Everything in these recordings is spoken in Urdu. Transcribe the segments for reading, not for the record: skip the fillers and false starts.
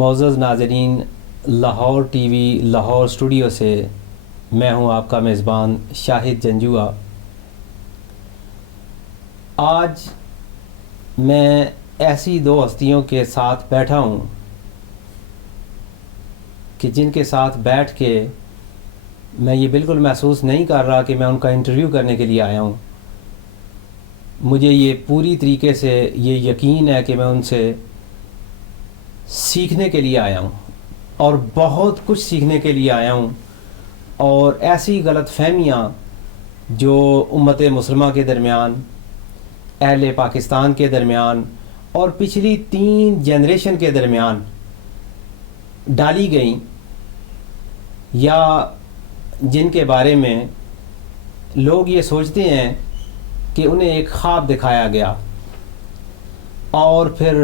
معزز ناظرین، Lahore T V Lahore studio سے میں ہوں آپ کا میزبان شاہد جنجوعہ۔ آج میں ایسی دو ہستیوں کے ساتھ بیٹھا ہوں کہ جن کے ساتھ بیٹھ کے میں یہ بالکل محسوس نہیں کر رہا کہ میں ان کا انٹرویو کرنے کے لیے آیا ہوں۔ مجھے یہ پوری طریقے سے یہ یقین ہے کہ میں ان سے سیکھنے کے لیے آیا ہوں اور بہت کچھ سیکھنے کے لیے آیا ہوں، اور ایسی غلط فہمیاں جو امت مسلمہ کے درمیان، اہل پاکستان کے درمیان اور پچھلی 3 جنریشن کے درمیان ڈالی گئیں، یا جن کے بارے میں لوگ یہ سوچتے ہیں کہ انہیں ایک خواب دکھایا گیا اور پھر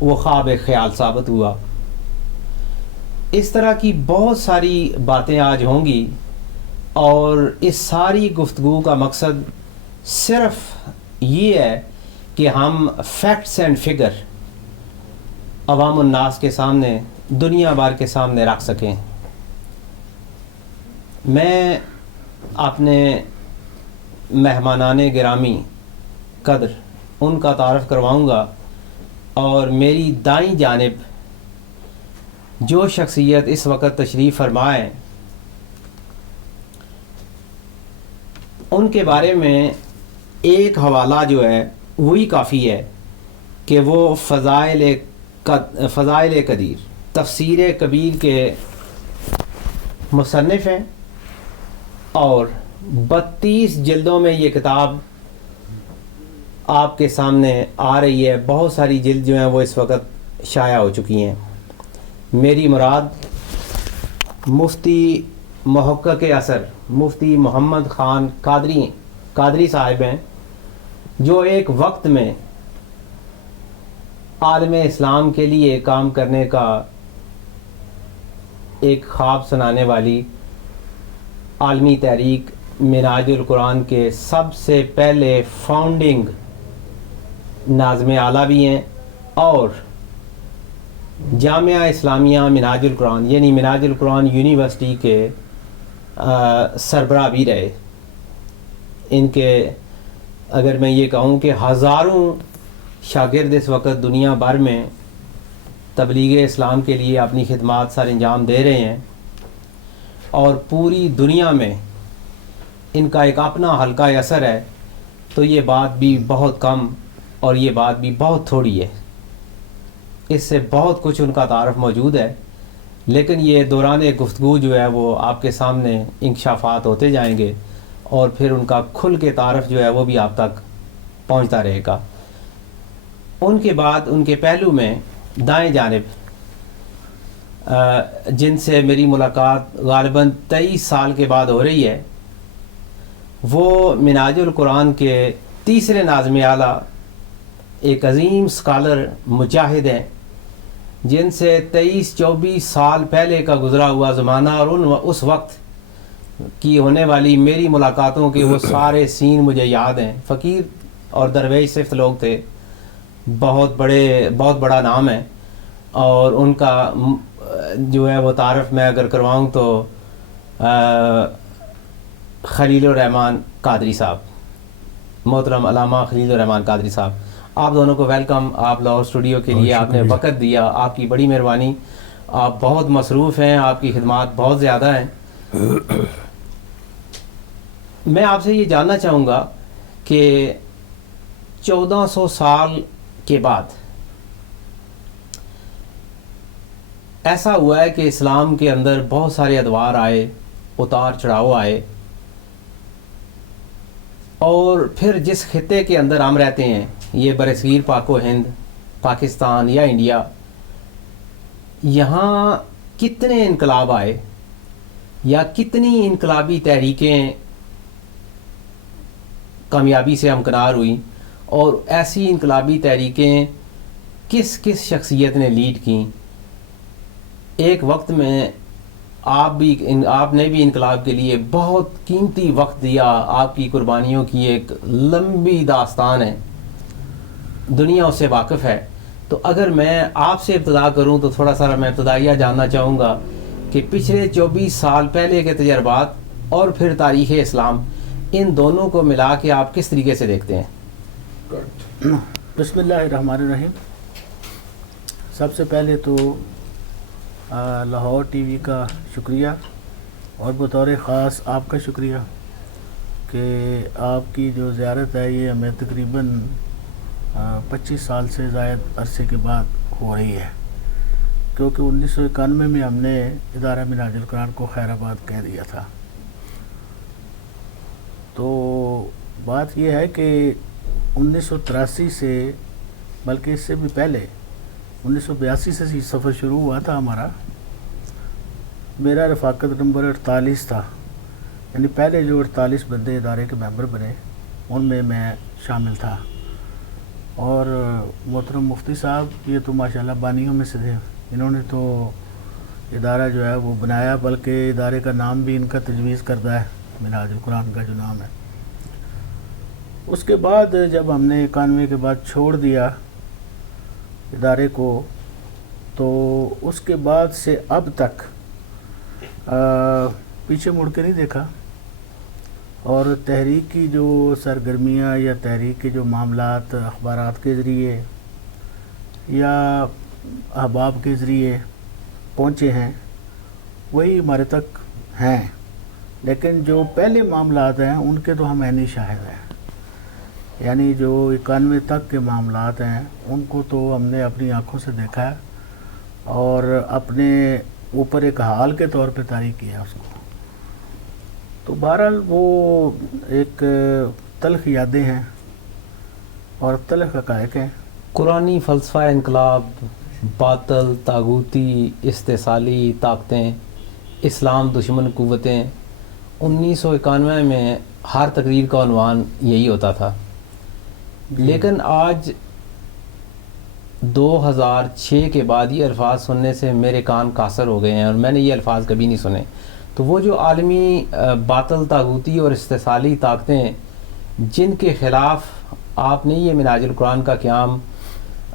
وہ خواب ایک خیال ثابت ہوا۔ اس طرح کی بہت ساری باتیں آج ہوں گی، اور اس ساری گفتگو کا مقصد صرف یہ ہے کہ ہم فیکٹس اینڈ فگر عوام الناس کے سامنے، دنیا بھر کے سامنے رکھ سکیں۔ میں اپنے مہمانان گرامی قدر ان کا تعارف کرواؤں گا، اور میری دائیں جانب جو شخصیت اس وقت تشریف فرما ہے ان کے بارے میں ایک حوالہ جو ہے وہی کافی ہے کہ وہ فضائل قدیر تفسیر کبیر کے مصنف ہیں، اور 32 جلدوں میں یہ کتاب آپ کے سامنے آ رہی ہے۔ بہت ساری جلد جو ہیں وہ اس وقت شائع ہو چکی ہیں۔ میری مراد مفتی محقق اثر مفتی محمد خان قادری صاحب ہیں، جو ایک وقت میں عالم اسلام کے لیے کام کرنے کا ایک خواب سنانے والی عالمی تحریک منہاج القرآن کے سب سے پہلے فاؤنڈنگ ناظم اعلیٰ بھی ہیں، اور جامعہ اسلامیہ منہاج القرآن یعنی منہاج القرآن یونیورسٹی کے سربراہ بھی رہے۔ ان کے اگر میں یہ کہوں کہ ہزاروں شاگرد اس وقت دنیا بھر میں تبلیغ اسلام کے لیے اپنی خدمات سر انجام دے رہے ہیں، اور پوری دنیا میں ان کا ایک اپنا حلقہ اثر ہے، تو یہ بات بھی بہت کم اور یہ بات بھی بہت تھوڑی ہے۔ اس سے بہت کچھ ان کا تعارف موجود ہے، لیکن یہ دوران گفتگو جو ہے وہ آپ کے سامنے انکشافات ہوتے جائیں گے، اور پھر ان کا کھل کے تعارف جو ہے وہ بھی آپ تک پہنچتا رہے گا۔ ان کے بعد ان کے پہلو میں دائیں جانب جن سے میری ملاقات غالباً 23 سال کے بعد ہو رہی ہے، وہ منہاج القرآن کے تیسرے ناظم اعلیٰ، ایک عظیم اسکالر مجاہد ہیں، جن سے 23-24 سال پہلے کا گزرا ہوا زمانہ اور اس وقت کی ہونے والی میری ملاقاتوں کے وہ سارے سین مجھے یاد ہیں۔ فقیر اور درویش صفت لوگ تھے، بہت بڑا نام ہے، اور ان کا جو ہے وہ تعارف میں اگر کرواؤں تو خلیل الرحمان قادری صاحب، محترم علامہ خلیل الرحمان قادری صاحب، آپ دونوں کو ویلکم۔ آپ لاہور اسٹوڈیو کے لیے آپ نے وقت دیا، آپ کی بڑی مہربانی۔ آپ بہت مصروف ہیں، آپ کی خدمات بہت زیادہ ہیں۔ میں آپ سے یہ جاننا چاہوں گا کہ 1400 سال کے بعد ایسا ہوا ہے کہ اسلام کے اندر بہت سارے ادوار آئے، اتار چڑھاؤ آئے، اور پھر جس خطے کے اندر ہم رہتے ہیں، یہ برصغیر پاک و ہند، پاکستان یا انڈیا، یہاں کتنے انقلاب آئے یا کتنی انقلابی تحریکیں کامیابی سے ہمکنار ہوئیں، اور ایسی انقلابی تحریکیں کس کس شخصیت نے لیڈ کیں۔ ایک وقت میں آپ نے بھی انقلاب کے لیے بہت قیمتی وقت دیا، آپ کی قربانیوں کی ایک لمبی داستان ہے، دنیا اس سے واقف ہے۔ تو اگر میں آپ سے ابتدا کروں تو تھوڑا سا میں ابتدائیہ جاننا چاہوں گا کہ پچھلے 24 سال پہلے کے تجربات اور پھر تاریخ اسلام، ان دونوں کو ملا کے آپ کس طریقے سے دیکھتے ہیں؟ بسم اللہ الرحمن الرحیم. سب سے پہلے تو لاہور ٹی وی کا شکریہ، اور بطور خاص آپ کا شکریہ کہ آپ کی جو زیارت ہے یہ ہمیں تقریباً 25 سال سے زائد عرصے کے بعد ہو رہی ہے، کیونکہ 1991 میں ہم نے ادارہ منہاج القرآن کو خیر آباد کہہ دیا تھا. تو بات یہ ہے کہ 1983 سے، بلکہ اس سے بھی پہلے 1982 سے یہ سفر شروع ہوا تھا ہمارا. میرا رفاقت نمبر 48 تھا، یعنی پہلے جو 48 بندے ادارے کے ممبر بنے ان میں شامل تھا. اور محترم مفتی صاحب یہ تو ماشاءاللہ بانیوں میں سے تھے، انہوں نے تو ادارہ جو ہے وہ بنایا، بلکہ ادارے کا نام بھی ان کا تجویز کردہ ہے، منہاج القرآن کا جو نام ہے. اس کے بعد جب ہم نے 91 کے بعد چھوڑ دیا ادارے کو، تو اس کے بعد سے اب تک پیچھے مڑ کے نہیں دیکھا، اور تحریک کی جو سرگرمیاں یا تحریک کے جو معاملات اخبارات کے ذریعے یا احباب کے ذریعے پہنچے ہیں وہی ہمارے تک ہیں، لیکن جو پہلے معاملات ہیں ان کے تو ہم عینی شاہد ہیں. یعنی جو 91 تک کے معاملات ہیں ان کو تو ہم نے اپنی آنکھوں سے دیکھا ہے، اور اپنے اوپر ایک حال کے طور پہ تاریخ کیا اس کو. تو بہرحال وہ ایک تلخ یادیں ہیں اور تلخ حقائق ہیں. قرآنی فلسفہ انقلاب، باطل، طاغوتی، استحصالی طاقتیں، اسلام دشمن قوتیں، 1991 میں ہر تقریر کا عنوان یہی ہوتا تھا. لیکن آج 2006 کے بعد یہ الفاظ سننے سے میرے کان قاصر ہو گئے ہیں، اور میں نے یہ الفاظ کبھی نہیں سنے. تو وہ جو عالمی باطل، طاغوتی اور استحصالی طاقتیں جن کے خلاف آپ نے یہ منہاج القرآن کا قیام،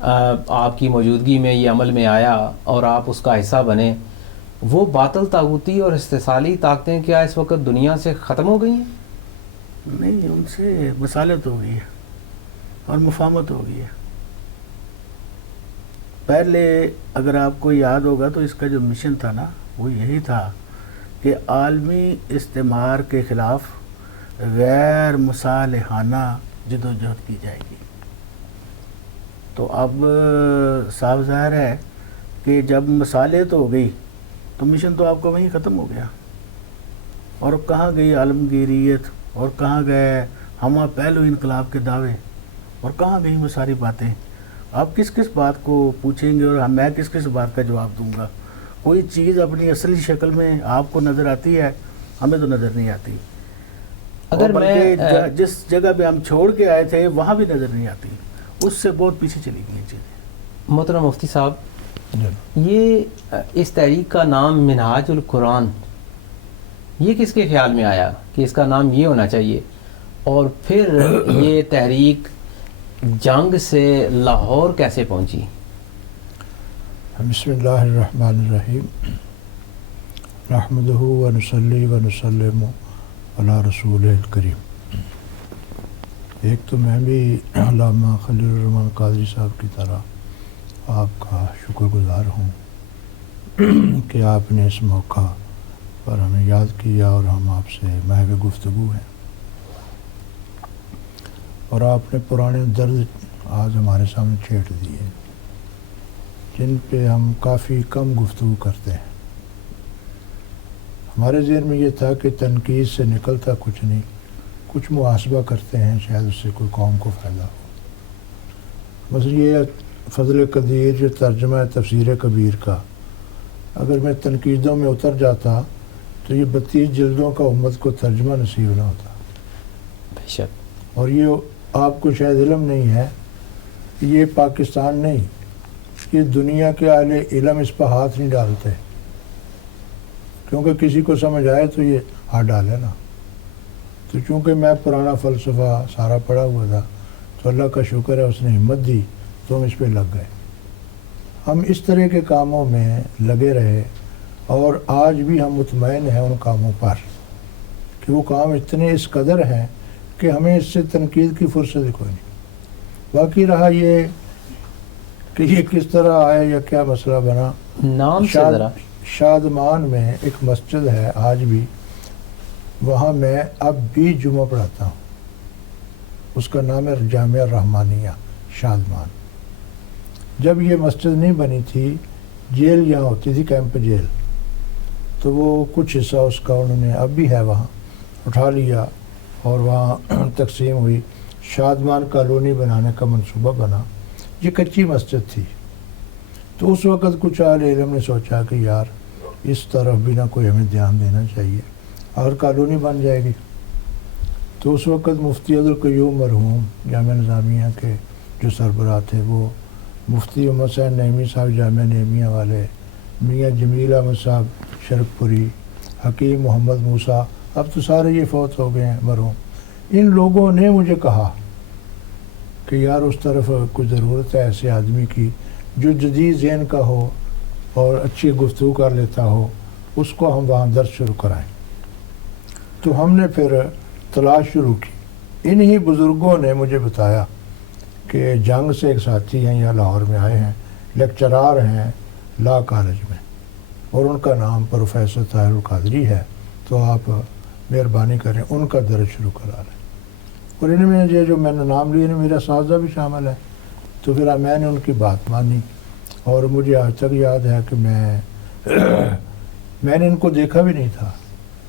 آپ کی موجودگی میں یہ عمل میں آیا اور آپ اس کا حصہ بنے، وہ باطل، طاغوتی اور استحصالی طاقتیں کیا اس وقت دنیا سے ختم ہو گئی ہیں؟ نہیں، ان سے مسالت ہو گئی ہے اور مفاہمت ہو گئی ہے. پہلے اگر آپ کو یاد ہوگا تو اس کا جو مشن تھا نا وہ یہی تھا کہ عالمی استعمار کے خلاف غیر مصالحانہ جد و جہد کی جائے گی. تو اب صاف ظاہر ہے کہ جب مصالحت ہو گئی تو مشن تو آپ کا وہیں ختم ہو گیا. اور کہاں گئی عالمگیریت، اور کہاں گئے ہمہ پہلو انقلاب کے دعوے، اور کہاں گئی وہ ساری باتیں. آپ کس کس بات کو پوچھیں گے اور میں کس کس بات کا جواب دوں گا؟ کوئی چیز اپنی اصلی شکل میں آپ کو نظر آتی ہے، ہمیں تو نظر نہیں آتی. اگر میں جس جگہ پہ ہم چھوڑ کے آئے تھے وہاں بھی نظر نہیں آتی، اس سے بہت پیچھے چلی گئی ہیں چیزیں. محترم مفتی صاحب، یہ اس تحریک کا نام منہاج القرآن یہ کس کے خیال میں آیا کہ اس کا نام یہ ہونا چاہیے؟ اور پھر یہ تحریک جنگ سے لاہور کیسے پہنچی؟ بسم اللہ الرحمن الرحیم. نحمدہ و نصلی و نسلم علی رسول الکریم. ایک تو میں بھی علامہ خلیل الرحمن قادری صاحب کی طرح آپ کا شکر گزار ہوں کہ آپ نے اس موقع پر ہمیں یاد کیا اور ہم آپ سے محو گفتگو ہیں، اور آپ نے پرانے درد آج ہمارے سامنے چھیڑ دیے جن پہ ہم کافی کم گفتگو کرتے ہیں. ہمارے ذہن میں یہ تھا کہ تنقید سے نکلتا کچھ نہیں، کچھ محاسبہ کرتے ہیں، شاید اس سے کوئی قوم کو فائدہ ہو. بس یہ فضل قدیر جو ترجمہ ہے تفسیر کبیر کا، اگر میں تنقیدوں میں اتر جاتا تو یہ 32 جلدوں کا امت کو ترجمہ نصیب نہ ہوتا. بے شک. اور یہ آپ کو شاید علم نہیں ہے، یہ پاکستان نہیں، یہ دنیا کے اہل علم اس پر ہاتھ نہیں ڈالتے، کیونکہ کسی کو سمجھ آئے تو یہ ہاتھ ڈالے نا. تو چونکہ میں پرانا فلسفہ سارا پڑھا ہوا تھا تو اللہ کا شکر ہے اس نے ہمت دی تو ہم اس پہ لگ گئے. ہم اس طرح کے کاموں میں لگے رہے اور آج بھی ہم مطمئن ہیں ان کاموں پر کہ وہ کام اتنے اس قدر ہیں کہ ہمیں اس سے تنقید کی فرصت کوئی نہیں۔ باقی رہا یہ کہ یہ کس طرح آیا یا کیا مسئلہ بنا، نام سے ذرا شادمان میں ایک مسجد ہے آج بھی، وہاں میں اب بھی جمعہ پڑھاتا ہوں، اس کا نام ہے جامعہ رحمانیہ شادمان۔ جب یہ مسجد نہیں بنی تھی، جیل یہاں ہوتی تھی، کیمپ جیل، تو وہ کچھ حصہ اس کا انہوں نے، اب بھی ہے وہاں، اٹھا لیا اور وہاں تقسیم ہوئی، شادمان کالونی بنانے کا منصوبہ بنا۔ یہ کچی مسجد تھی، تو اس وقت کچھ اہل علم نے سوچا کہ یار اس طرف بھی نہ کوئی ہمیں دھیان دینا چاہیے اور کالونی بن جائے گی۔ تو اس وقت مفتی عبدالقیوم مرحوم جامعہ نظامیہ کے جو سربراہ تھے، وہ مفتی محمد حسین نعیمی صاحب جامعہ نعیمیہ والے، میاں جمیل احمد صاحب شرک پوری، حکیم محمد موسیٰ، اب تو سارے یہ فوت ہو گئے ہیں مرحوم، ان لوگوں نے مجھے کہا کہ یار اس طرف کچھ ضرورت ہے ایسے آدمی کی جو جدید ذہن کا ہو اور اچھی گفتگو کر لیتا ہو، اس کو ہم وہاں درس شروع کرائیں۔ تو ہم نے پھر تلاش شروع کی، انہی بزرگوں نے مجھے بتایا کہ جنگ سے ایک ساتھی ہیں، یہاں لاہور میں آئے ہیں، لیکچرار ہیں لا کالج میں، اور ان کا نام پروفیسر طاہر القادری ہے، تو آپ مہربانی کریں ان کا درس شروع کرا لیں۔ اور ان میں یہ جو میں نے نام لیے، میرا اساتذہ بھی شامل ہے۔ تو پھر میں نے ان کی بات مانی، اور مجھے آج تک یاد ہے کہ میں نے ان کو دیکھا بھی نہیں تھا،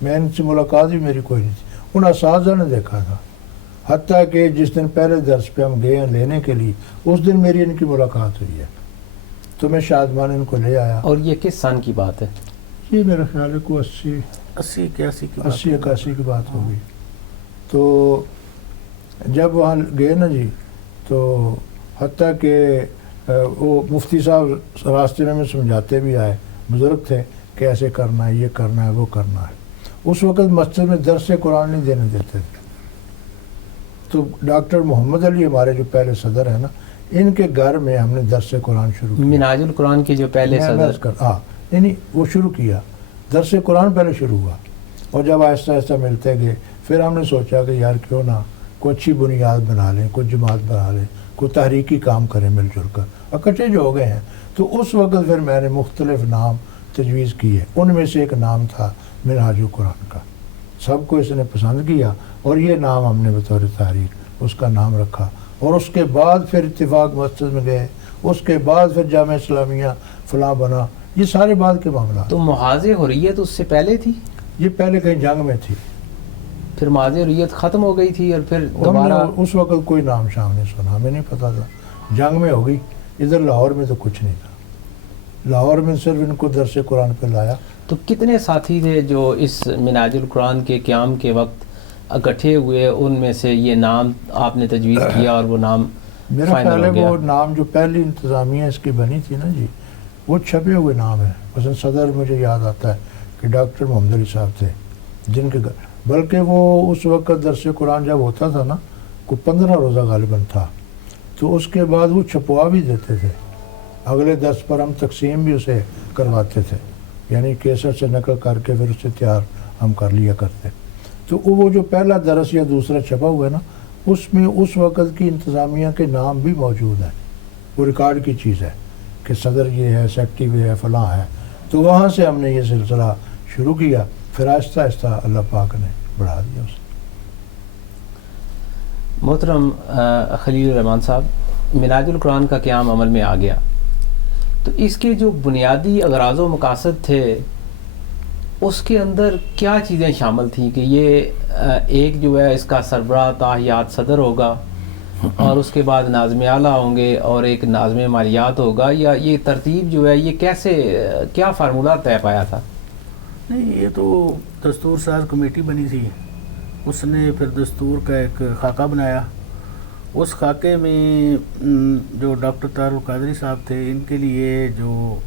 میں ان سے ملاقات بھی میری کوئی نہیں تھی، ان اساتذہ نے دیکھا تھا، حتیٰ کہ جس دن پہلے درس پہ ہم گئے ہیں لینے کے لیے، اس دن میری ان کی ملاقات ہوئی ہے، تو میں شادمان ان کو لے آیا۔ اور یہ کس سن کی بات ہے؟ یہ میرا خیال ہے کو 80-81 کی بات ہوگی۔ تو جب وہاں گئے نا جی، تو حتیٰ کہ وہ مفتی صاحب راستے میں سمجھاتے بھی آئے، بزرگ تھے کہ ایسے کرنا ہے، یہ کرنا ہے، وہ کرنا ہے۔ اس وقت مسجد میں درس قرآن نہیں دینے دیتے تھے، تو ڈاکٹر محمد علی ہمارے جو پہلے صدر ہیں نا، ان کے گھر میں ہم نے درس قرآن شروع کیا۔ منہاج القرآن کے جو پہلے صدر، ہاں نہیں وہ شروع کیا، درس قرآن پہلے شروع ہوا، اور جب آہستہ آہستہ ملتے گئے، پھر ہم نے سوچا کہ یار کیوں نہ کوئی اچھی بنیاد بنا لیں، کوئی جماعت بنا لیں، کوئی تحریکی کام کریں مل جل کر، اکٹھے جو ہو گئے ہیں۔ تو اس وقت پھر میں نے مختلف نام تجویز کیے، ان میں سے ایک نام تھا منہاج القرآن کا، سب کو اس نے پسند کیا، اور یہ نام ہم نے بطور تحریر اس کا نام رکھا۔ اور اس کے بعد پھر اتفاق مسجد میں گئے، اس کے بعد پھر جامعہ اسلامیہ فلاں بنا، یہ سارے بعد کے معاملات۔ تو محاذ حریت اس سے پہلے تھی؟ یہ پہلے کہیں جنگ میں تھی، پھر محاذ حریت ختم ہو گئی تھی، اور پھر ہم نے دوبارہ اس وقت کوئی نام شام نہیں سنا، ہمیں نہیں پتا تھا، جنگ میں ہو گئی، ادھر لاہور میں تو کچھ نہیں تھا، لاہور میں صرف ان کو درس قرآن پہ لایا۔ تو کتنے ساتھی تھے جو اس منہاج القرآن کے قیام کے وقت اکٹھے ہوئے، ان میں سے یہ نام آپ نے تجویز کیا اور وہ نام میرا فائنل خیال ہے ہو گیا؟ وہ نام جو پہلی انتظامیہ اس کی بنی تھی نا جی، وہ چھپے ہوئے نام ہیں، مثلا صدر مجھے یاد آتا ہے کہ ڈاکٹر محمد علی صاحب تھے، جن کے بلکہ وہ اس وقت درس قرآن جب ہوتا تھا نا، کوئی 15 روزہ غالباً تھا، تو اس کے بعد وہ چھپوا بھی دیتے تھے، اگلے درس پر ہم تقسیم بھی اسے کرواتے تھے، یعنی کیسٹ سے نقل کر کے پھر اسے تیار ہم کر لیا کرتے۔ تو وہ جو پہلا درس یا دوسرا چھپا ہوا ہے نا، اس میں اس وقت کی انتظامیہ کے نام بھی موجود ہیں، وہ ریکارڈ کی چیز ہے کہ صدر یہ ہے، سیکٹری یہ ہے، فلاں ہے۔ تو وہاں سے ہم نے یہ سلسلہ شروع کیا، پھر آہستہ آہستہ اللہ پاک نے بڑھا دیا اسے۔ محترم خلیل الرحمان صاحب، منہاج القرآن کا قیام عمل میں آ گیا، تو اس کے جو بنیادی اغراض و مقاصد تھے، اس کے اندر کیا چیزیں شامل تھیں کہ یہ ایک جو ہے اس کا سربراہ تاحیات صدر ہوگا، اور اس کے بعد ناظم اعلیٰ ہوں گے، اور ایک ناظم مالیات ہوگا، یا یہ ترتیب جو ہے یہ کیسے، کیا فارمولہ طے پایا تھا؟ نہیں، یہ تو دستور ساز کمیٹی بنی تھی، اس نے پھر دستور کا ایک خاکہ بنایا، اس خاکے میں جو ڈاکٹر طاہر القادری صاحب تھے، ان کے لیے جو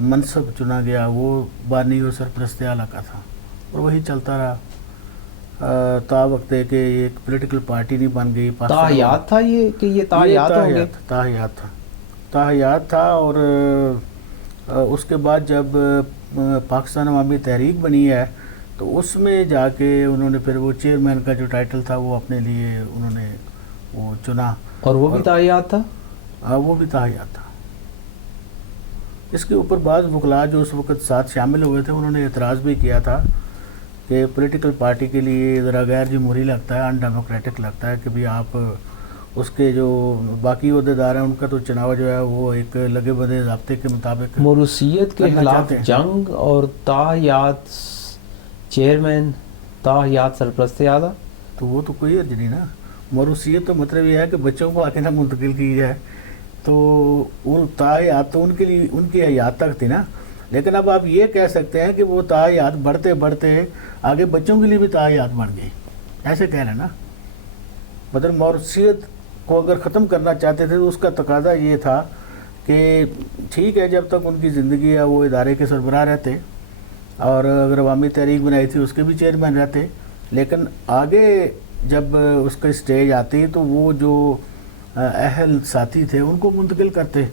منصب چنا گیا وہ بانی و سرپرست اعلیٰ کا تھا، اور وہی چلتا رہا تا وقت ہے کہ ایک پولیٹیکل پارٹی نہیں بن گئی۔ تاحیات تھا یہ کہ یہ تاحیات ہوں گے؟ تاحیات تھا، تاحیات تھا، اور اس کے بعد جب پاکستان عوامی تحریک بنی ہے تو اس میں جا کے انہوں نے پھر وہ چیئرمین کا جو ٹائٹل تھا وہ اپنے لیے انہوں نے وہ چنا، اور وہ بھی تاحیات تھا؟ وہ بھی تاحیات تھا۔ اس کے اوپر بعض وکلاء جو اس وقت ساتھ شامل ہوئے تھے انہوں نے اعتراض بھی کیا تھا کہ پولیٹیکل پارٹی کے لیے ذرا غیر جمہوری لگتا ہے، ان ڈیموکریٹک لگتا ہے کہ بھی آپ اس کے جو باقی عہدیدار ہیں ان کا تو چناؤ جو ہے وہ ایک لگے بدے ضابطے کے مطابق موروثیت کے کرنا خلاف چاہتے ہیں۔ جنگ اور تاحیات چیئرمین، تاحیات سرپرست اعلیٰ، تو وہ تو کوئی حرج نہیں نا۔ موروثیت تو مطلب یہ ہے کہ بچوں کو آگے نہ منتقل کی جائے، تو ان تاحیات تو ان کے لیے ان کی حیات تک تھی نا، لیکن اب آپ یہ کہہ سکتے ہیں کہ وہ تاحیات بڑھتے بڑھتے آگے بچوں کے لیے بھی تاحیات بڑھ گئی، ایسے کہہ رہے ہیں نا۔ مطلب موروثیت کو اگر ختم کرنا چاہتے تھے تو اس کا تقاضا یہ تھا کہ ٹھیک ہے جب تک ان کی زندگی ہے وہ ادارے کے سربراہ رہتے، اور اگر عوامی تحریک بنائی تھی اس کے بھی چیئرمین رہتے، لیکن آگے جب اس کا اسٹیج آتی تو وہ جو اہل ساتھی تھے ان کو منتقل کرتے،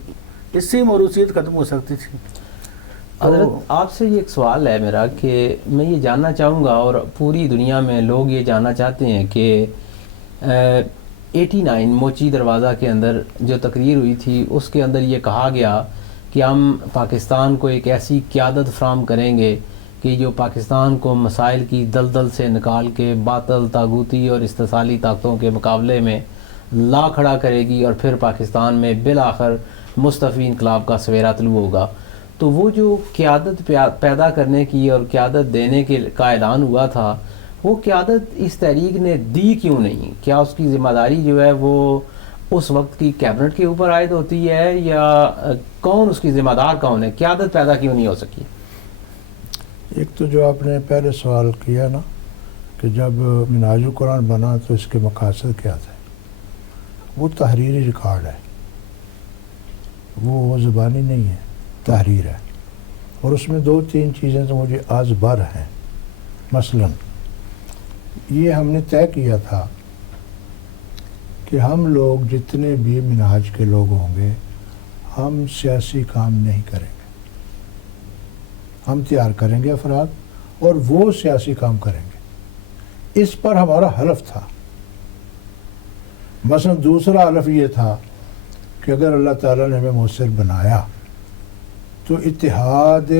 اس سے موروثیت ختم ہو سکتی تھی۔ حضرت آپ سے یہ ایک سوال ہے میرا کہ میں یہ جاننا چاہوں گا، اور پوری دنیا میں لوگ یہ جاننا چاہتے ہیں کہ 89 موچی دروازہ کے اندر جو تقریر ہوئی تھی اس کے اندر یہ کہا گیا کہ ہم پاکستان کو ایک ایسی قیادت فراہم کریں گے کہ جو پاکستان کو مسائل کی دلدل سے نکال کے باطل، طاغوتی اور استحصالی طاقتوں کے مقابلے میں لا کھڑا کرے گی، اور پھر پاکستان میں بالآخر مصطفی انقلاب کا سویرا طلوع ہوگا۔ تو وہ جو قیادت پیدا کرنے کی اور قیادت دینے کا اعلان ہوا تھا، وہ قیادت اس تحریک نے دی کیوں نہیں؟ کیا اس کی ذمہ داری جو ہے وہ اس وقت کی کیبنٹ کے اوپر عائد ہوتی ہے، یا کون اس کی ذمہ دار کون ہے؟ قیادت پیدا کیوں نہیں ہو سکی؟ ایک تو جو آپ نے پہلے سوال کیا نا کہ جب منہاج القرآن بنا تو اس کے مقاصد کیا تھے، وہ تحریری ریکارڈ ہے، وہ زبانی نہیں ہے، تحریر ہے، اور اس میں 2-3 چیزیں تو مجھے آز بر ہیں۔ مثلا یہ ہم نے طے کیا تھا کہ ہم لوگ جتنے بھی منہاج کے لوگ ہوں گے ہم سیاسی کام نہیں کریں گے، ہم تیار کریں گے افراد اور وہ سیاسی کام کریں گے، اس پر ہمارا حلف تھا۔ مثلا دوسرا حلف یہ تھا کہ اگر اللہ تعالیٰ نے ہمیں مؤثر بنایا تو اتحاد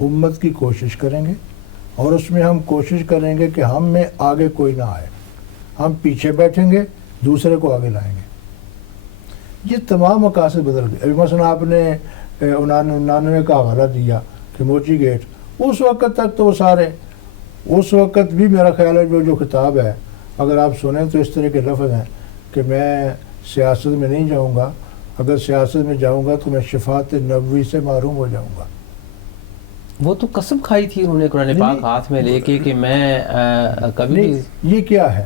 امت کی کوشش کریں گے، اور اس میں ہم کوشش کریں گے کہ ہم میں آگے کوئی نہ آئے، ہم پیچھے بیٹھیں گے، دوسرے کو آگے لائیں گے۔ یہ تمام مقاصد بدل گئے۔ ابھی مثلا آپ نے 99 کا حوالہ دیا کہ موچی گیٹ، اس وقت تک تو وہ سارے، اس وقت بھی میرا خیال ہے جو خطاب ہے اگر آپ سنیں تو اس طرح کے لفظ ہیں کہ میں سیاست میں نہیں جاؤں گا، اگر سیاست میں جاؤں گا تو میں شفاعت نبوی سے محروم ہو جاؤں گا۔ وہ تو قسم کھائی تھی انہوں نے قرآن پاک ہاتھ میں لے کے کہ میں کبھی بھی۔ یہ کیا ہے؟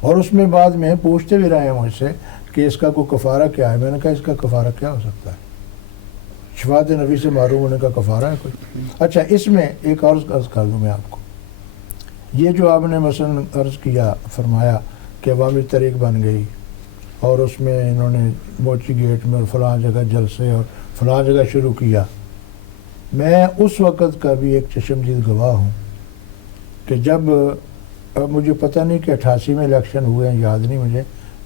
اور اس میں بعد میں پوچھتے بھی رہے ہیں مجھ سے کہ اس کا کوئی کفارہ کیا ہے؟ میں نے کہا اس کا کفارہ کیا ہو سکتا ہے؟ شفاعت نبی سے معروم ہونے کا کفارہ ہے کوئی؟ اچھا، اس میں ایک اور عرض کر دوں میں آپ کو، یہ جو آپ نے مثلا عرض کیا فرمایا کہ عوامی تحریک بن گئی اور اس میں انہوں نے موچی گیٹ میں اور فلاں جگہ جلسے اور فلاں جگہ شروع کیا، میں اس وقت کا بھی ایک چشمدید گواہ ہوں کہ جب اب مجھے پتہ نہیں کہ 88 میں الیکشن ہوئے ہیں، یاد نہیں مجھے،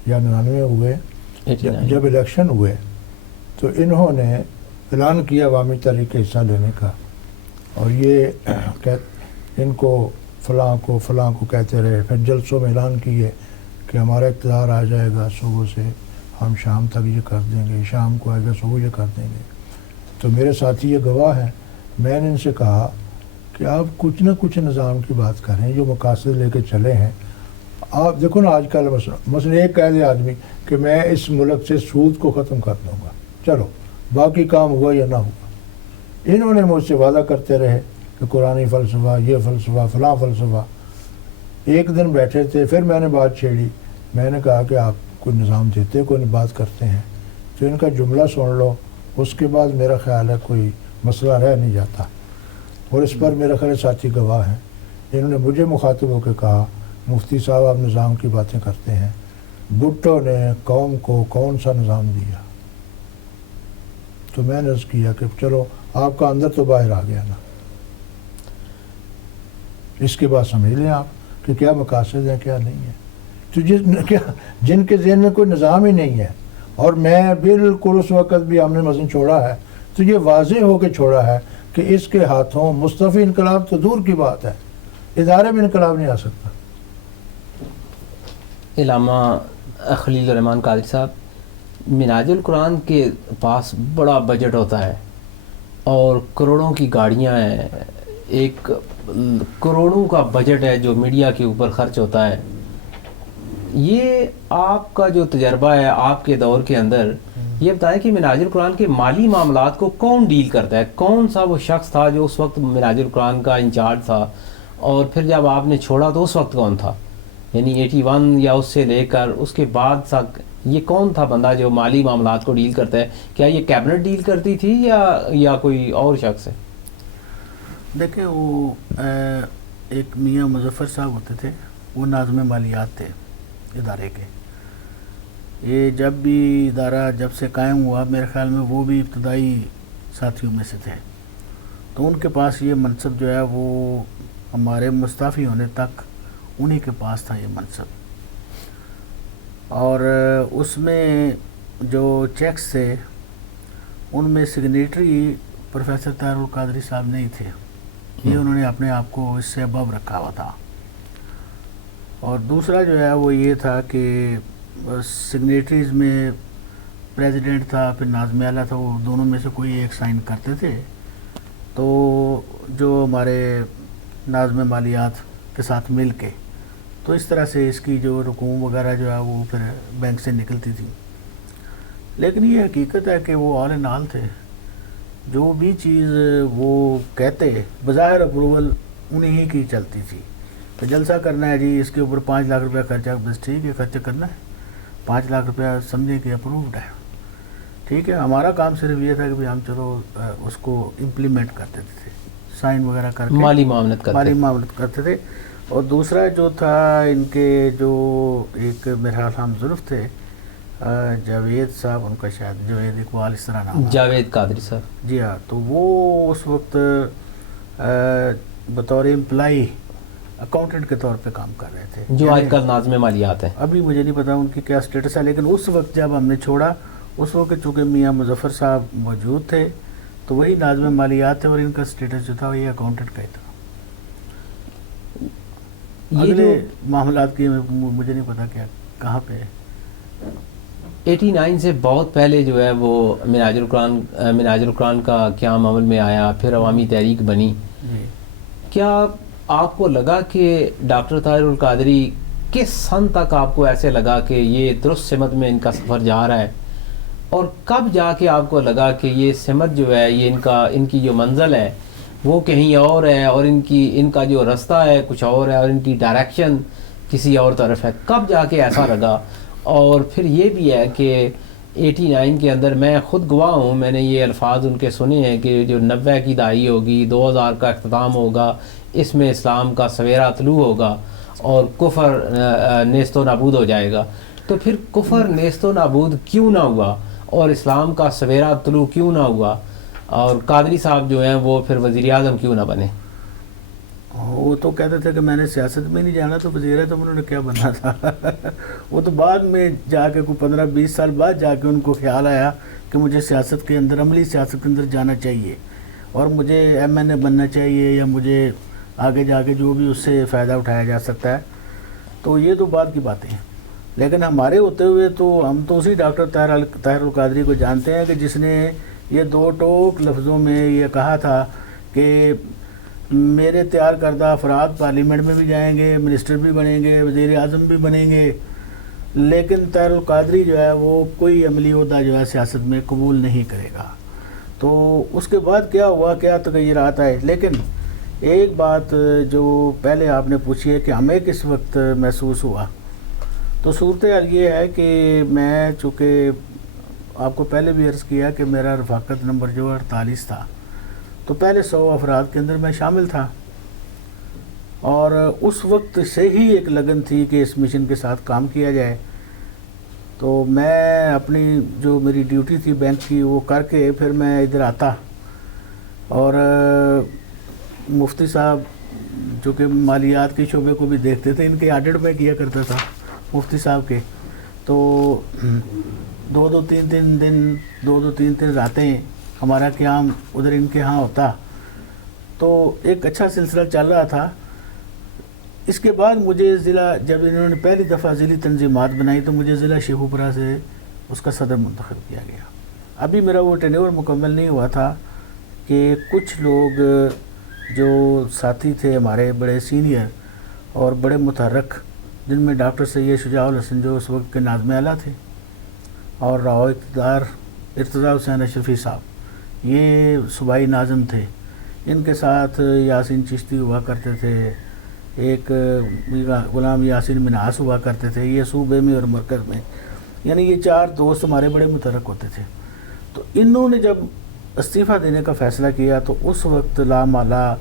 یا 99 ہوئے، جب الیکشن ہوئے تو انہوں نے اعلان کیا عوامی تحریک کے حصہ لینے کا، اور یہ ان کو فلاں کو کہتے رہے، پھر جلسوں میں اعلان کیے کہ ہمارا اقتدار آ جائے گا صبح سے، ہم شام تک یہ کر دیں گے، شام کو آئے گا صبح یہ کر دیں گے۔ تو میرے ساتھی یہ گواہ ہیں، میں نے ان سے کہا کہ آپ کچھ نہ کچھ نظام کی بات کریں، جو مقاصد لے کے چلے ہیں۔ آپ دیکھو نا آج کل مثلا ایک کہہ دے آدمی کہ میں اس ملک سے سود کو ختم کر دوں گا، چلو باقی کام ہوا یا نہ ہوا۔ انہوں نے مجھ سے وعدہ کرتے رہے کہ قرآنی فلسفہ، یہ فلسفہ، فلاں فلسفہ۔ ایک دن بیٹھے تھے، پھر میں نے بات چھیڑی، میں نے کہا کہ آپ کوئی نظام دیتے، کوئی بات کرتے ہیں تو ان کا جملہ سن لو، اس کے بعد میرا خیال ہے کوئی مسئلہ رہ نہیں جاتا۔ اور اس پر میرا خیال ساتھی گواہ ہیں، انہوں نے مجھے مخاطب ہو کے کہا مفتی صاحب آپ نظام کی باتیں کرتے ہیں، بھٹو نے قوم کو کون سا نظام دیا؟ تو میں نے عرض کیا کہ چلو آپ کا اندر تو باہر آ گیا نا، اس کے بعد سمجھ لیں آپ کہ کیا مقاصد ہیں کیا نہیں ہے. تو جن کے ذہن میں کوئی نظام ہی نہیں ہے، اور میں بالکل اس وقت بھی ہم نے مزن چھوڑا ہے تو یہ واضح ہو کے چھوڑا ہے کہ اس کے ہاتھوں مصطفی انقلاب تو دور کی بات ہے، ادارے میں انقلاب نہیں آ سکتا. علامہ خلیل الرحمان قادری صاحب، منہاج القرآن کے پاس بڑا بجٹ ہوتا ہے اور کروڑوں کی گاڑیاں ہیں، ایک کروڑوں کا بجٹ ہے جو میڈیا کے اوپر خرچ ہوتا ہے. یہ آپ کا جو تجربہ ہے آپ کے دور کے اندر، یہ بتائیں کہ منہاج القرآن کے مالی معاملات کو کون ڈیل کرتا ہے؟ کون سا وہ شخص تھا جو اس وقت منہاج القرآن کا انچارج تھا، اور پھر جب آپ نے چھوڑا تو اس وقت کون تھا؟ یعنی 81 یا اس سے لے کر اس کے بعد تک یہ کون تھا بندہ جو مالی معاملات کو ڈیل کرتا ہے؟ کیا یہ کیبنٹ ڈیل کرتی تھی یا کوئی اور شخص ہے؟ دیکھیں، وہ ایک میاں مظفر صاحب ہوتے تھے، وہ ناظم مالیات تھے ادارے کے. یہ جب بھی ادارہ جب سے قائم ہوا میرے خیال میں وہ بھی ابتدائی ساتھیوں میں سے تھے، تو ان کے پاس یہ منصب جو ہے وہ ہمارے مستعفی ہونے تک انہی کے پاس تھا یہ منصب. اور اس میں جو چیکس تھے ان میں سگنیٹری پروفیسر طاہر القادری صاحب نہیں تھے، یہ انہوں نے اپنے آپ کو اس سے ابو رکھا ہوا تھا. اور دوسرا جو ہے وہ یہ تھا کہ سگنیٹریز میں پریزیڈنٹ تھا، پھر ناظم اعلیٰ تھا، وہ دونوں میں سے کوئی ایک سائن کرتے تھے. تو جو ہمارے ناظم مالیات کے ساتھ مل کے تو اس طرح سے اس کی جو رقوم وغیرہ جو ہے وہ پھر بینک سے نکلتی تھی. لیکن یہ حقیقت ہے کہ وہ آل ان آل تھے، جو بھی چیز وہ کہتے بظاہر اپروول انہی کی چلتی تھی. تو جلسہ کرنا ہے جی، اس کے اوپر 5 لاکھ روپیہ خرچہ، بس ٹھیک ہے خرچہ کرنا ہے، 5 لاکھ روپیہ سمجھیں کہ اپرووڈ ہے، ٹھیک ہے. ہمارا کام صرف یہ تھا کہ ہم چلو اس کو امپلیمنٹ کر دیتے تھے، سائن وغیرہ کر کے مالی معاملت کرتے تھے. اور دوسرا جو تھا ان کے جو ایک میرے خیال ہم ظرف تھے، جاوید صاحب، ان کا شاید جاوید اقبال اس طرح نام، جاوید قادری صاحب، جی ہاں. تو وہ اس وقت بطور امپلائی اکاؤنٹنٹ کے طور پہ کام کر رہے تھے، جو آج کل ناظم مالیات ہیں. ابھی مجھے نہیں پتا ان کی کیا سٹیٹس ہے، لیکن اس وقت جب ہم نے چھوڑا اس وقت چونکہ میاں مظفر صاحب موجود تھے تو وہی ناظم مالیات تھے، اور ان کا سٹیٹس جو تھا وہ یہ اکاؤنٹنٹ کا ہی تھا. اگلے معاملات کی مجھے نہیں پتا کیا کہاں پہ. 89 سے بہت پہلے جو ہے وہ منہاج القرآن کا قیام عمل میں آیا، پھر عوامی تحریک بنی. کیا آپ کو لگا کہ ڈاکٹر طاہر القادری کس سن تک آپ کو ایسے لگا کہ یہ درست سمت میں ان کا سفر جا رہا ہے، اور کب جا کے آپ کو لگا کہ یہ سمت جو ہے، یہ ان کی جو منزل ہے وہ کہیں اور ہے، اور ان کا جو رستہ ہے کچھ اور ہے، اور ان کی ڈائریکشن کسی اور طرف ہے؟ کب جا کے ایسا لگا؟ اور پھر یہ بھی ہے کہ 89 کے اندر میں خود گواہ ہوں، میں نے یہ الفاظ ان کے سنے ہیں کہ جو 90 کی دہائی ہوگی، 2000 کا اختتام ہوگا، اس میں اسلام کا سویرا طلوع ہوگا اور کفر نیست و نابود ہو جائے گا. تو پھر کفر نیست و نابود کیوں نہ ہوا اور اسلام کا سویرا طلوع کیوں نہ ہوا، اور قادری صاحب جو ہیں وہ پھر وزیر اعظم کیوں نہ بنے؟ وہ تو کہتے تھے کہ میں نے سیاست میں نہیں جانا، تو وزیر اعظم انہوں نے کیا بننا تھا. وہ تو بعد میں جا کے کوئی 15-20 سال بعد جا کے ان کو خیال آیا کہ مجھے سیاست کے اندر، عملی سیاست کے اندر جانا چاہیے، اور مجھے MNA بننا چاہیے، یا مجھے آگے جا کے جو بھی اس سے فائدہ اٹھایا جا سکتا ہے. تو یہ تو بعد کی باتیں ہیں. لیکن ہمارے ہوتے ہوئے تو ہم تو اسی ڈاکٹر طاہر القادری کو جانتے ہیں کہ جس نے یہ 2 ٹوک لفظوں میں یہ کہا تھا کہ میرے تیار کردہ افراد پارلیمنٹ میں بھی جائیں گے، منسٹر بھی بنیں گے، وزیر اعظم بھی بنیں گے، لیکن طاہر القادری جو ہے وہ کوئی عملی عہدہ جو ہے سیاست میں قبول نہیں کرے گا. تو اس کے بعد کیا ہوا، کیا تغیرات آئے. لیکن ایک بات جو پہلے آپ نے پوچھی ہے کہ ہمیں کس وقت محسوس ہوا، تو صورتحال یہ ہے کہ میں چونکہ آپ کو پہلے بھی عرض کیا کہ میرا رفاقت نمبر جو 48 تھا، تو پہلے 100 افراد کے اندر میں شامل تھا، اور اس وقت سے ہی ایک لگن تھی کہ اس مشن کے ساتھ کام کیا جائے. تو میں اپنی جو میری ڈیوٹی تھی بینک کی وہ کر کے پھر میں ادھر آتا، اور مفتی صاحب جو کہ مالیات کے شعبے کو بھی دیکھتے تھے، ان کے آڈٹ میں کیا کرتا تھا مفتی صاحب کے، تو 2-3 راتیں ہمارا قیام ادھر ان کے ہاں ہوتا، تو ایک اچھا سلسلہ چل رہا تھا۔ اس کے بعد مجھے ضلع، جب انہوں نے پہلی دفعہ ضلعی تنظیمات بنائی تو مجھے ضلع شیخوپورہ سے اس کا صدر منتخب کیا گیا۔ ابھی میرا وہ ٹینیور مکمل نہیں ہوا تھا کہ کچھ لوگ جو ساتھی تھے ہمارے بڑے سینئر اور بڑے متحرک، جن میں ڈاکٹر سید شجاع الحسن جو اس وقت کے ناظم اعلیٰ تھے، اور راؤ اقتدار ارتضیٰ حسین اشرفی صاحب، یہ صوبائی ناظم تھے، ان کے ساتھ یاسین چشتی ہوا کرتے تھے، ایک غلام یاسین منہاس ہوا کرتے تھے، یہ صوبے میں اور مرکز میں، یعنی یہ 4 دوست ہمارے بڑے متحرک ہوتے تھے۔ تو انہوں نے جب استعفیٰ دینے کا فیصلہ کیا تو اس وقت لامالا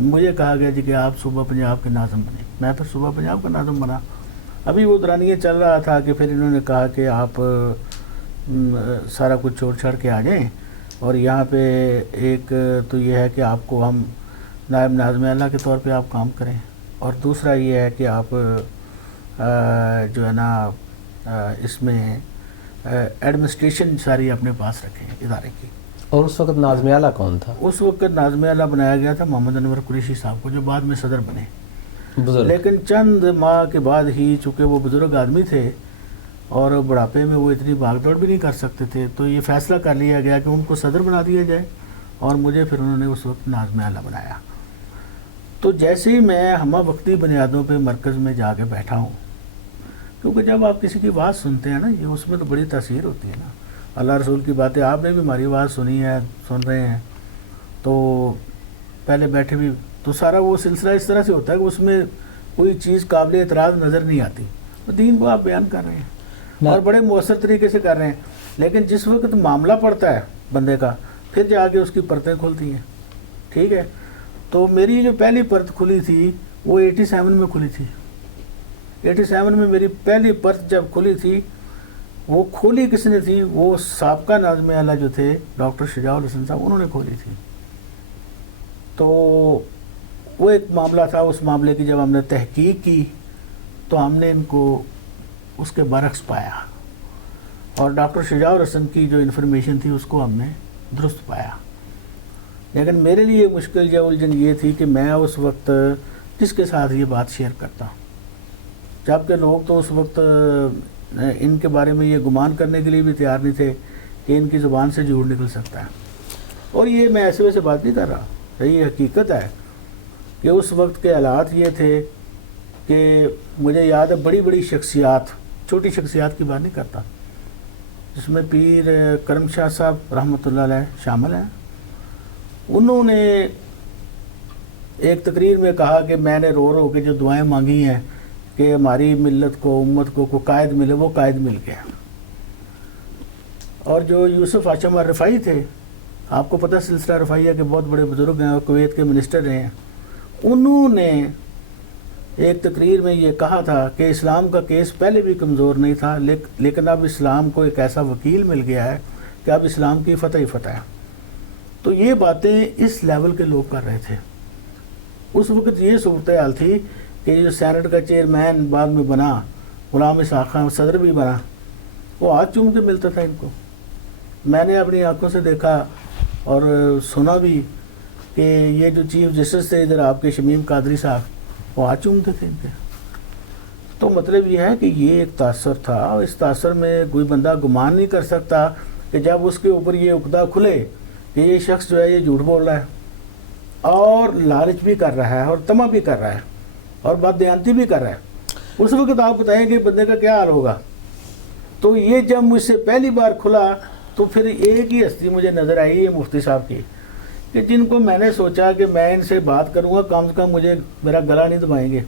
مجھے کہا گیا جی کہ آپ صوبہ پنجاب کے ناظم بنے۔ میں پھر صوبہ پنجاب کا ناظم بنا۔ ابھی وہ دورانیہ چل رہا تھا کہ پھر انہوں نے کہا کہ آپ سارا کچھ چھوڑ چھاڑ کے آ جائیں، اور یہاں پہ ایک تو یہ ہے کہ آپ کو ہم نائب ناظم اعلیٰ کے طور پہ آپ کام کریں، اور دوسرا یہ ہے کہ آپ جو ہے نا اس میں ایڈمنسٹریشن ساری اپنے پاس رکھیں ادارے کی۔ اور اس وقت ناظم اعلیٰ کون تھا؟ اس وقت ناظم اعلیٰ بنایا گیا تھا محمد انور قریشی صاحب کو، جو بعد میں صدر بنے، بزرگ۔ لیکن چند ماہ کے بعد ہی، چونکہ وہ بزرگ آدمی تھے اور بڑھاپے میں وہ اتنی بھاگ دوڑ بھی نہیں کر سکتے تھے، تو یہ فیصلہ کر لیا گیا کہ ان کو صدر بنا دیا جائے، اور مجھے پھر انہوں نے اس وقت ناظم اعلیٰ بنایا۔ تو جیسے ہی میں ہمہ وقتی بنیادوں پہ مرکز میں جا کے بیٹھا ہوں، کیونکہ جب آپ کسی کی بات سنتے ہیں نا، یہ اس میں تو بڑی تاثیر ہوتی ہے نا، اللہ رسول کی باتیں، آپ نے بھی ہماری بات سنی ہے، سن رہے ہیں، تو پہلے بیٹھے بھی تو سارا وہ سلسلہ اس طرح سے ہوتا ہے کہ اس میں کوئی چیز قابل اعتراض نظر نہیں آتی، دین کو آپ بیان کر رہے ہیں اور بڑے مؤثر طریقے سے کر رہے ہیں، لیکن جس وقت معاملہ پڑتا ہے بندے کا، پھر جا کے اس کی پرتیں کھلتی ہیں، ٹھیک ہے۔ تو میری جو پہلی پرت کھلی تھی وہ 87 میں کھلی تھی۔ 87 میں میری پہلی پرت جب کھلی تھی، وہ کھولی کس نے تھی؟ وہ سابقہ ناظم اعلیٰ جو تھے ڈاکٹر شجاع الحسن صاحب، انہوں نے کھولی تھی۔ تو وہ ایک معاملہ تھا، اس معاملے کی جب ہم نے تحقیق کی تو ہم نے ان کو اس کے برعکس پایا، اور ڈاکٹر شجاع الحسن کی جو انفارمیشن تھی اس کو ہم نے درست پایا۔ لیکن میرے لیے مشکل یا الجھن یہ تھی کہ میں اس وقت کس کے ساتھ یہ بات شیئر کرتا، جبکہ لوگ تو اس وقت ان کے بارے میں یہ گمان کرنے کے لیے بھی تیار نہیں تھے کہ ان کی زبان سے جھوٹ نکل سکتا ہے۔ اور یہ میں ایسے ویسے بات نہیں کر رہا، یہ حقیقت ہے کہ اس وقت کے حالات یہ تھے کہ مجھے یاد ہے بڑی بڑی شخصیات، چھوٹی شخصیات کی بات نہیں کرتا، جس میں پیر کرم شاہ صاحب رحمۃ اللہ علیہ شامل ہیں، انہوں نے ایک تقریر میں کہا کہ میں نے رو رو کے جو دعائیں مانگی ہیں کہ ہماری ملت کو، امت کو کوئی قائد ملے، وہ قائد مل گیا۔ اور جو یوسف ہاشم الرفاعی تھے، آپ کو پتہ سلسلہ رفاعیہ کے بہت بڑے بزرگ ہیں اور کویت کے منسٹر رہے ہیں، انہوں نے ایک تقریر میں یہ کہا تھا کہ اسلام کا کیس پہلے بھی کمزور نہیں تھا، لیکن اب اسلام کو ایک ایسا وکیل مل گیا ہے کہ اب اسلام کی فتح ہی فتح ہے۔ تو یہ باتیں اس لیول کے لوگ کر رہے تھے۔ اس وقت یہ صورتحال تھی کہ جو سینٹ کا چیئرمین بعد میں بنا، غلام اسحاق خان صدر بھی بنا، وہ ہاتھ چوم کے ملتا تھا ان کو۔ میں نے اپنی آنکھوں سے دیکھا اور سنا بھی کہ یہ جو چیف جسٹس تھے ادھر آپ کے شمیم قادری صاحب، وہ ہاتھ چومتے تھے ان کے۔ تو مطلب یہ ہے کہ یہ ایک تاثر تھا، اور اس تاثر میں کوئی بندہ گمان نہیں کر سکتا کہ جب اس کے اوپر یہ عقدہ کھلے کہ یہ شخص جو ہے یہ جھوٹ بول رہا ہے اور لالچ بھی کر رہا ہے اور طمع بھی کر رہا ہے اور بددیانتی بھی کر رہا ہے، اس وقت آپ بتائیں کہ بندے کا کیا حال ہوگا۔ تو یہ جب مجھ سے پہلی بار کھلا تو پھر ایک ہی ہستی مجھے نظر آئی، یہ مفتی صاحب کی، کہ جن کو میں نے سوچا کہ میں ان سے بات کروں گا، کم سے کم مجھے میرا گلا نہیں دبائیں گے،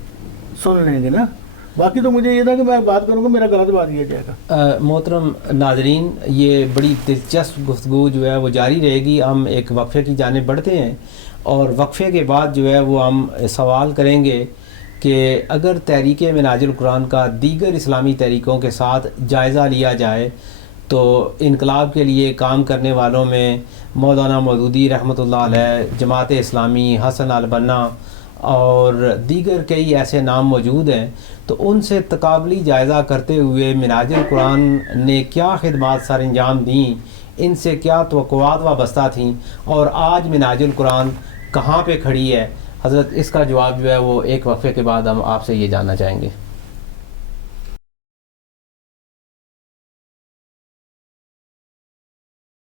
سن لیں گے نا، باقی تو مجھے یہ تھا کہ میں بات کروں گا میرا گلا دبا دیا جائے گا۔ محترم ناظرین، یہ بڑی دلچسپ گفتگو جو ہے وہ جاری رہے گی۔ ہم ایک وقفے کی جانب بڑھتے ہیں، اور وقفے کے بعد جو ہے وہ ہم سوال کریں گے کہ اگر تحریک منہاج القرآن کا دیگر اسلامی تحریکوں کے ساتھ جائزہ لیا جائے تو انقلاب کے لیے کام کرنے والوں میں مولانا مودودی رحمۃ اللہ علیہ، جماعت اسلامی، حسن البنا اور دیگر کئی ایسے نام موجود ہیں، تو ان سے تقابلی جائزہ کرتے ہوئے منہاج القرآن نے کیا خدمات سر انجام دیں، ان سے کیا توقعات وابستہ تھیں، اور آج منہاج القرآن کہاں پہ کھڑی ہے، حضرت اس کا جواب جو ہے وہ ایک وقفے کے بعد ہم آپ سے یہ جاننا چاہیں گے۔